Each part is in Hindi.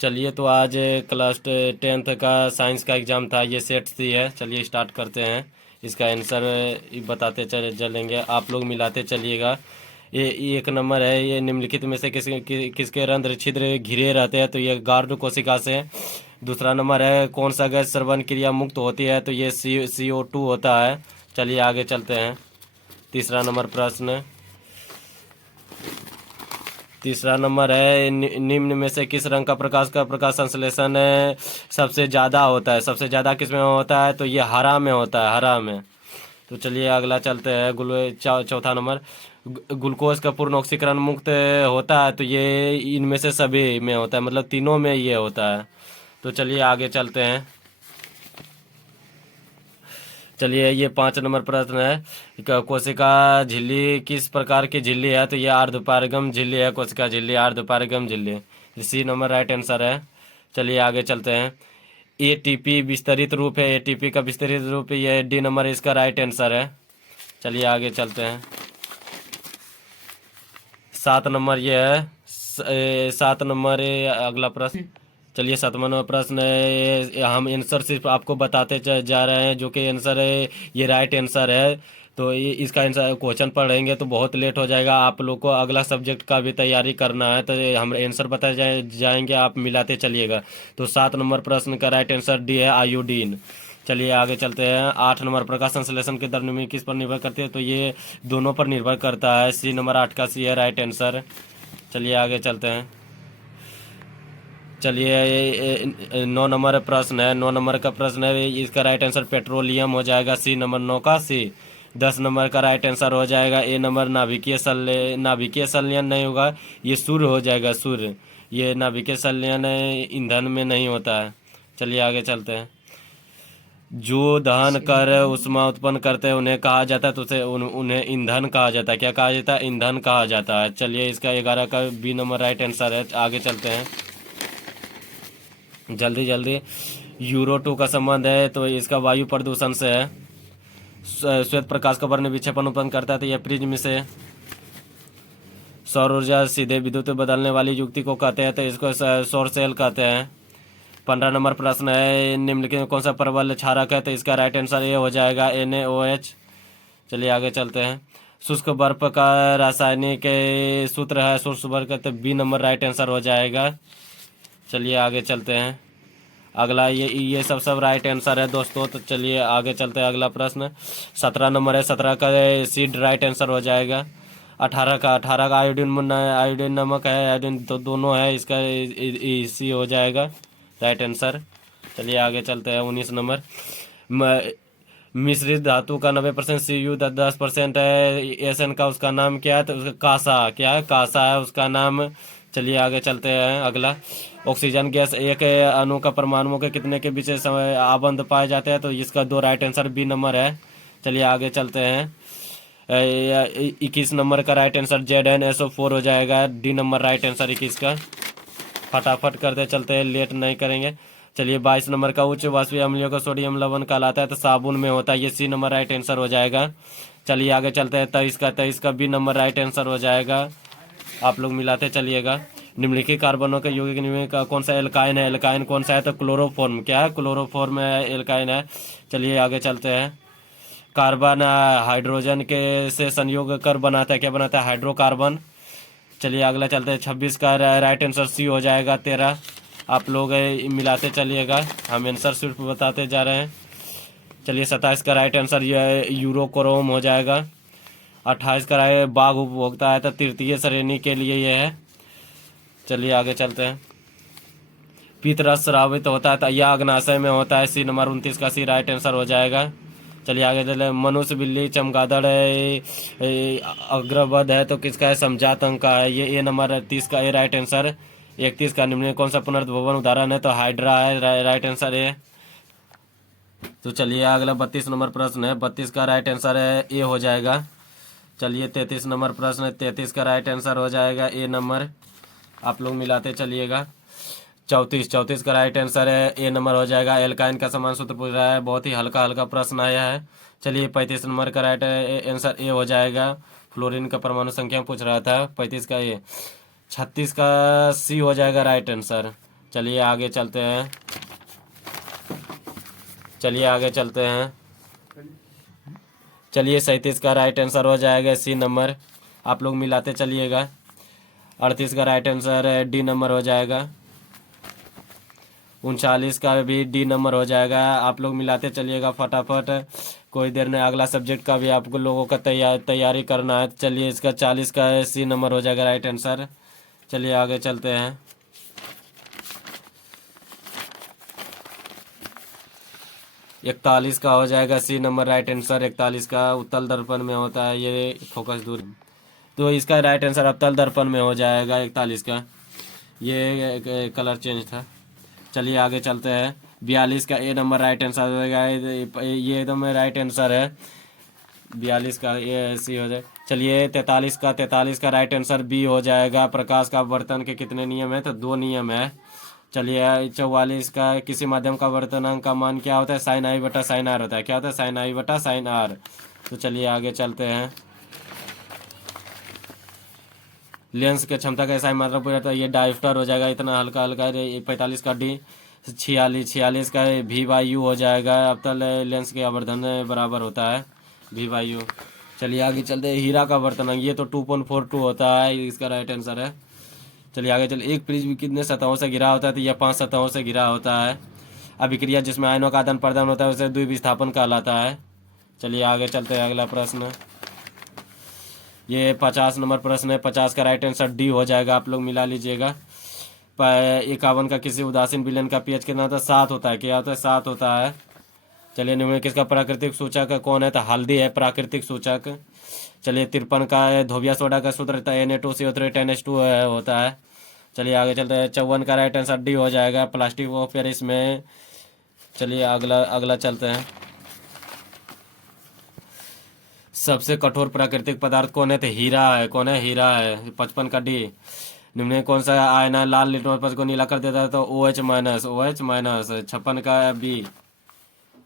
चलिए, तो आज क्लास 10th का साइंस का एग्ज़ाम था। ये सेट सी है। चलिए स्टार्ट करते हैं। इसका आंसर बताते चलेंगे, आप लोग मिलाते चलिएगा। ये एक नंबर है। ये निम्नलिखित में से किसके रंध्र छिद्र घिरे रहते हैं? तो ये गार्ड कोशिका से। दूसरा नंबर है, कौन सा गैस श्रवण क्रिया मुक्त होती है? तो ये CO2 होता है। चलिए आगे चलते हैं। तीसरा नंबर प्रश्न। तीसरा नंबर है, निम्न में से किस रंग का प्रकाश संश्लेषण सबसे ज़्यादा होता है? सबसे ज़्यादा किस में होता है? तो ये हरा में होता है, हरा में। तो चलिए अगला चलते हैं। चौथा नंबर, ग्लूकोज का पूर्ण ऑक्सीकरण मुक्त होता है? तो ये इनमें से सभी में होता है, मतलब तीनों में ये होता है। तो चलिए आगे चलते हैं। चलिए, ये 5 नंबर प्रश्न है। कोशिका झिल्ली किस प्रकार की झिल्ली है? तो ये अर्धपारगम झिल्ली है। कोशिका झिल्ली अर्धपारगम झिल्ली। सी नंबर राइट आंसर है। चलिए आगे चलते हैं। ATP विस्तरित रूप है। ATP का विस्तरित रूप, ये D नंबर इसका राइट आंसर है। चलिए आगे चलते हैं। 7 नंबर ये है। 7 नंबर अगला प्रश्न। चलिए 7वां प्रश्न है। हम आंसर सिर्फ आपको बताते जा रहे हैं, जो कि आंसर है ये राइट आंसर है। तो इसका आंसर क्वेश्चन पढ़ेंगे तो बहुत लेट हो जाएगा। आप लोग को अगला सब्जेक्ट का भी तैयारी करना है, तो हम आंसर बताए जाएंगे, आप मिलाते चलिएगा। तो 7 नंबर प्रश्न का राइट आंसर D है, आयोडीन। चलिए आगे चलते हैं। 8 नंबर, प्रकाश संश्लेषण की दर में किस पर निर्भर करती है? तो ये दोनों पर निर्भर करता है। C नंबर 8 का C है राइट आंसर। चलिए आगे चलते हैं। चलिए 9 नंबर प्रश्न है। 9 नंबर का प्रश्न है, इसका राइट आंसर पेट्रोलियम हो जाएगा। C नंबर 9 का C। 10 नंबर का राइट आंसर हो जाएगा A नंबर, नाभिकीय संलयन नहीं होगा, ये सूर्य हो जाएगा, सूर्य। ये नाभिकीय संलयन ईंधन में नहीं होता है। चलिए आगे चलते हैं। जो दहन कर ऊष्मा उत्पन्न करते हैं उन्हें कहा जाता है, तो उन्हें ईंधन कहा जाता है। क्या कहा जाता है? ईंधन कहा जाता है। चलिए, इसका 11 का B नंबर राइट आंसर है। आगे चलते हैं जल्दी जल्दी। यूरो 2 का संबंध है, तो इसका वायु प्रदूषण से है। श्वेत प्रकाश का वर्ण विक्षेपण उत्पन्न करता है, तो यह प्रिज्म से। सौर ऊर्जा सीधे विद्युत बदलने वाली युक्ति को कहते हैं, तो इसको सौर सेल कहते हैं। 15 नंबर प्रश्न है, निम्नलिखित में कौन सा प्रबल क्षारक है? तो इसका राइट आंसर ये हो जाएगा NaOH। चलिए आगे चलते हैं। शुष्क बर्फ का रासायनिक सूत्र है शुष्क बर्फ का, तो B नंबर राइट आंसर हो जाएगा। चलिए आगे चलते हैं। अगला ये सब राइट आंसर है दोस्तों। तो चलिए आगे चलते हैं। अगला प्रश्न 17 नंबर है। 17 का सीड राइट आंसर हो जाएगा। 18 का आयोडीन नमक है, आयोडीन तो दोनों है, इसका सी हो जाएगा राइट आंसर। चलिए आगे चलते हैं। 19 नंबर, मिश्रित धातु का 90% Cu 10% है, एसन का उसका नाम क्या है? तो उसका कासा, क्या है? कासा है उसका नाम। चलिए आगे चलते हैं। अगला, ऑक्सीजन गैस एक अणु का परमाणुओं के कितने के बीच समय आबंध पाए जाते हैं? तो इसका 2 राइट आंसर B नंबर है। चलिए आगे चलते हैं। 21 नंबर का राइट आंसर ZnSO4 हो जाएगा। D नंबर राइट आंसर 21 का। फटाफट करते चलते हैं, लेट नहीं करेंगे। चलिए 22 नंबर का, उच्च वाष्पीय अम्लीय को सोडियम लवण कहलाता है, तो साबुन में होता है, ये C नंबर राइट आंसर हो जाएगा। चलिए आगे चलते हैं। 23 का B नंबर राइट आंसर हो जाएगा। आप लोग मिलाते चलिएगा। निम्नलिखित कार्बनों के यौगिक निम्न का कौन सा एल्काइन है? एल्काइन कौन सा है? तो क्लोरोफॉर्म। क्या है? क्लोरोफॉर्म एल्काइन है। चलिए आगे चलते हैं। कार्बन हाइड्रोजन के से संयोग कर बनाता है, क्या बनाता है? हाइड्रोकार्बन। चलिए अगला चलते हैं। 26 का राइट आंसर C हो जाएगा। 13 आप लोग मिलाते चलिएगा, हम आंसर सिर्फ बताते जा रहे हैं। चलिए 27 का राइट आंसर यूरोक्रोम हो जाएगा। 28 का बाघ उपभोक्ता है, तो तृतीय श्रेणी के लिए ये है। चलिए आगे चलते हैं। पित्तरस स्रावित होता है, तो यह अग्नाशय में होता है। C नंबर 29 का C राइट आंसर हो जाएगा। चलिए आगे चले। मनुष्य, बिल्ली, चमगादड़ अग्रवध है, तो किसका है? समजात अंग का है। ये A नंबर 30 का A राइट आंसर। 31 का निम्न कौन सा पुनर्भवन उदाहरण है? तो हाइड्रा है राइट आंसर है। तो चलिए अगला 32 नंबर प्रश्न है। 32 का राइट आंसर है A हो जाएगा। चलिए 33 नंबर प्रश्न है। 33 का राइट आंसर हो जाएगा A नंबर। आप लोग मिलाते चलिएगा। 34 का राइट आंसर है A नंबर हो जाएगा। एल्काइन का समान सूत्र पूछ रहा है, बहुत ही हल्का हल्का प्रश्न आया है। चलिए 35 नंबर का राइट आंसर A हो जाएगा। फ्लोरीन का परमाणु संख्या पूछ रहा था, 35 का A। 36 का C हो जाएगा राइट आंसर। चलिए आगे चलते हैं, चलिए आगे चलते हैं। चलिए 37 का राइट आंसर हो जाएगा सी नंबर, आप लोग मिलाते चलिएगा। 38 का राइट आंसर डी नंबर हो जाएगा। 39 का भी डी नंबर हो जाएगा, आप लोग मिलाते चलिएगा फटाफट। कोई देर नहीं, अगला सब्जेक्ट का भी आपको लोगों का तैयारी करना है। चलिए इसका 40 का सी नंबर हो जाएगा राइट आंसर। चलिए आगे चलते हैं। 41 का हो जाएगा सी नंबर राइट आंसर। 41 का उत्तल दर्पण में होता है, ये फोकस दूर, तो इसका राइट आंसर अवतल दर्पण में हो जाएगा 41 का। ये कलर चेंज था। चलिए आगे चलते हैं। 42 का ए नंबर राइट आंसर हो जाएगा, ये एकदम राइट आंसर है। 42 का ए सी हो जाए। चलिए 43 का राइट आंसर बी हो जाएगा। प्रकाश का वर्तन के कितने नियम है, तो 2 नियम है। चलिए 44 का किसी माध्यम का वर्तनांक का मान क्या होता है, साइन आई बटा साइन आर होता है। क्या होता है, साइन आई बटा साइन आर। तो चलिए आगे चलते हैं। लेंस की क्षमता का ऐसा ही मात्रा पूरा, तो ये डायोप्टर हो जाएगा, इतना हल्का हल्का। 45 का डी। 46 का भी बाई यू हो जाएगा, अवतल लेंस के आवर्धन बराबर होता है भी बाई यू। चलिए आगे चलते हैं। हीरा का वर्तनांक, ये तो 2.42 होता है, इसका राइट आंसर है। चलिए आगे चलिए। एक प्रिज्म कितने सतहों से घिरा होता है, तो यह 5 सतहों से घिरा होता है। अभिक्रिया जिसमें आयनों का आदान प्रदान होता है उसे द्विविस्थापन कहलाता है। चलिए आगे चलते हैं, अगला प्रश्न। ये 50 नंबर प्रश्न है। 50 का राइट आंसर डी हो जाएगा, आप लोग मिला लीजिएगा। 51 का किसी उदासीन विलयन का पीएच कितना होता है, 7 होता है। क्या होता है, 7 होता है। चलिए निम्नलिखित किसका प्राकृतिक सूचक कौन है, तो हल्दी है प्राकृतिक सूचक। चलिए 53 का धोबिया सोडा का सूत्र Na2CO3 10H2 होता है। चलिए आगे चलते हैं। 54 का राइट आंसर डी हो जाएगा, प्लास्टिक ऑफ पेरिस में। चलिए अगला अगला चलते हैं। सबसे कठोर प्राकृतिक पदार्थ कौन है, तो हीरा है। कौन है, हीरा है। 55 का डी। निम्न में कौन सा आयन है लाल लिटमस को नीला कर देता है, तो OH माइनस। OH minus. 56 का बी।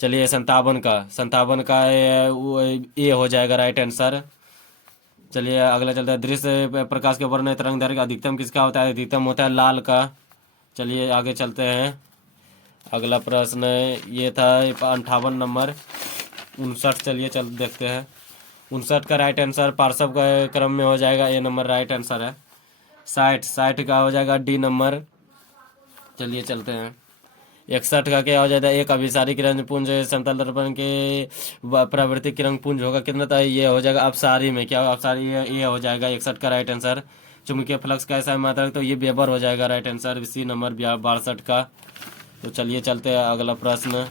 चलिए 57 का ए हो जाएगा राइट आंसर। चलिए अगला चलता है। दृश्य प्रकाश के वर्ण तरंग दैर्घ्य अधिकतम किसका होता है, अधिकतम होता है लाल का। चलिए आगे चलते हैं। अगला प्रश्न ये था 58 नंबर। 59। चलिए चल देखते हैं। 59 का राइट आंसर पार्श्व का क्रम में हो जाएगा, ए नंबर राइट आंसर है। 60 का हो जाएगा डी नंबर। चलिए चलते हैं। 61 का क्या हो जाता है, एक अभिसारी किरण पुंज समतल दर्पण के परावर्तित किरण पुंज होगा कितना, तो ये हो जाएगा अपसारी में। क्या अपसारी, ये हो जाएगा 61 का राइट आंसर। चुंबकीय फ्लक्स का ऐसा मात्रा, तो ये वेबर हो जाएगा राइट आंसर, सी नंबर 62 का। तो चलिए चलते हैं अगला प्रश्न।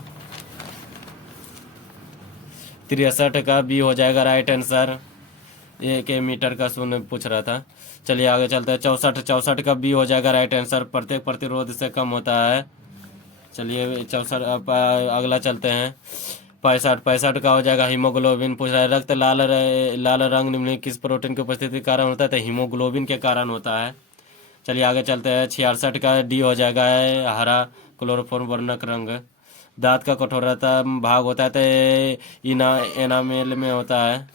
63 का बी हो जाएगा राइट आंसर। 1 मीटर का शून्य पूछ रहा था। चलिए आगे चलते हैं। 64 का बी हो जाएगा राइट आंसर, प्रत्येक प्रतिरोध से कम होता है। चलिए 64 अगला चलते हैं। 65 का हो जाएगा हीमोग्लोबिन पूछ रहा है। रक्त लाल रंग निम्नलिखित किस प्रोटीन की उपस्थिति के कारण होता है, तो हीमोग्लोबिन के कारण होता है। चलिए आगे चलते हैं। 66 का डी हो जाएगा हरा क्लोरोफॉर्म वर्णक रंग। दांत का कठोरता भाग होता है, तो एनामेल में होता है।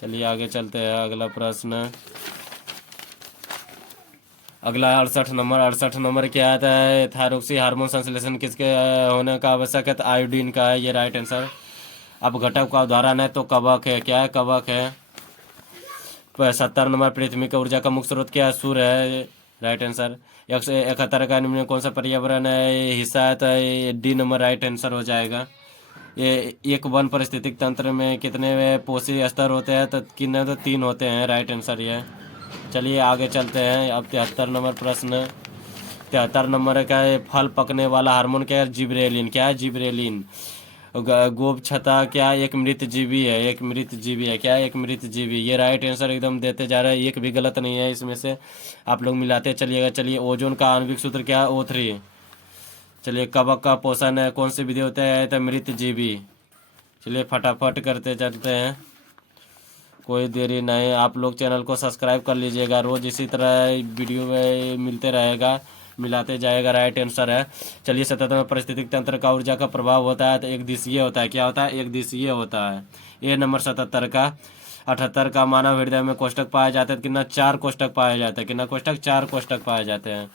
चलिए आगे चलते हैं, अगला प्रश्न। अगला 68 नंबर क्या आता है, थायरोक्सी हार्मोन संश्लेषण किसके होने का आवश्यक है, तो आयोडीन का है, ये राइट आंसर। अब घटक का उदाहरण है, तो कवक है। क्या है, कवक है। 70 नंबर पृथ्वी का ऊर्जा का मुख्य स्रोत क्या है, सूर्य है, राइट आंसर। 71 का निम्न कौन सा पर्यावरण है हिस्सा है, तो डी नंबर राइट आंसर हो जाएगा। ये एक वन परिस्थितिक तंत्र में कितने पोषी स्तर होते हैं, तो कितने, तो 3 होते हैं, राइट आंसर ये। चलिए आगे चलते हैं। अब 73 नंबर प्रश्न। 73 नंबर का फल पकने वाला हार्मोन क्या है, जिब्रेलिन। क्या है, जिब्रेलिन। गोप छता क्या एक मृत जीवी है, एक मृत जीवी है। क्या है, एक मृत जीवी, ये राइट आंसर एकदम देते जा रहे हैं, एक भी गलत नहीं है इसमें से, आप लोग मिलाते चलिएगा। चलिए ओजोन का आणविक सूत्र क्या है, O3। चलिए कवक का पोषण कौन सी विधि होता है, तो मृत जीवी। चलिए फटाफट करते चलते हैं, कोई देरी नहीं। आप लोग चैनल को सब्सक्राइब कर लीजिएगा, रोज इसी तरह वीडियो में मिलते रहेगा, मिलाते जाएगा, राइट आंसर है। चलिए 77 में परिस्थितिक तंत्र का ऊर्जा का प्रभाव होता है, तो एक दिशीय होता है। क्या होता है, एक दिशीय होता है, ए नंबर 77 का। 78 का मानव हृदय में कोष्ठक पाए जाते हैं, कितना, 4 कोष्ठक पाए जाते हैं। कितना कोष्ठक, 4 कोष्ठक पाए जाते हैं।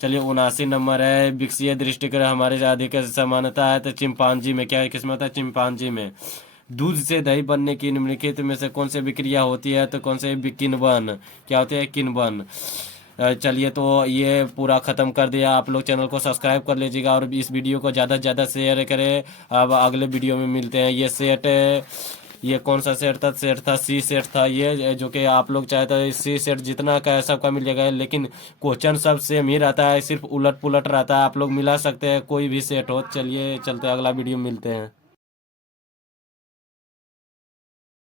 चलिए 79 नंबर है, विकसीय दृष्टि कर हमारे अधिक समानता है तो चिंपांजी में। क्या किस्मत है? चिंपांजी में। दूध से दही बनने की निम्नलिखित में से कौन सी विक्रिया होती है? तो कौन से किण्वन? क्या होती है? किण्वन। चलिए तो ये पूरा ख़त्म कर दिया। आप लोग चैनल को सब्सक्राइब कर लीजिएगा और इस वीडियो को ज़्यादा से ज़्यादा शेयर करें। अब अगले वीडियो में मिलते हैं। ये सेट, ये कौन सा सेट था? सेट था सी सेट था ये, जो कि आप लोग चाहे तो सी सेट जितना का सबका मिल जाएगा, लेकिन क्वेश्चन सब सेम ही रहता है, सिर्फ उलट पुलट रहता है। आप लोग मिला सकते हैं कोई भी सेट हो। चलिए चलते हैं, अगला वीडियो में मिलते हैं।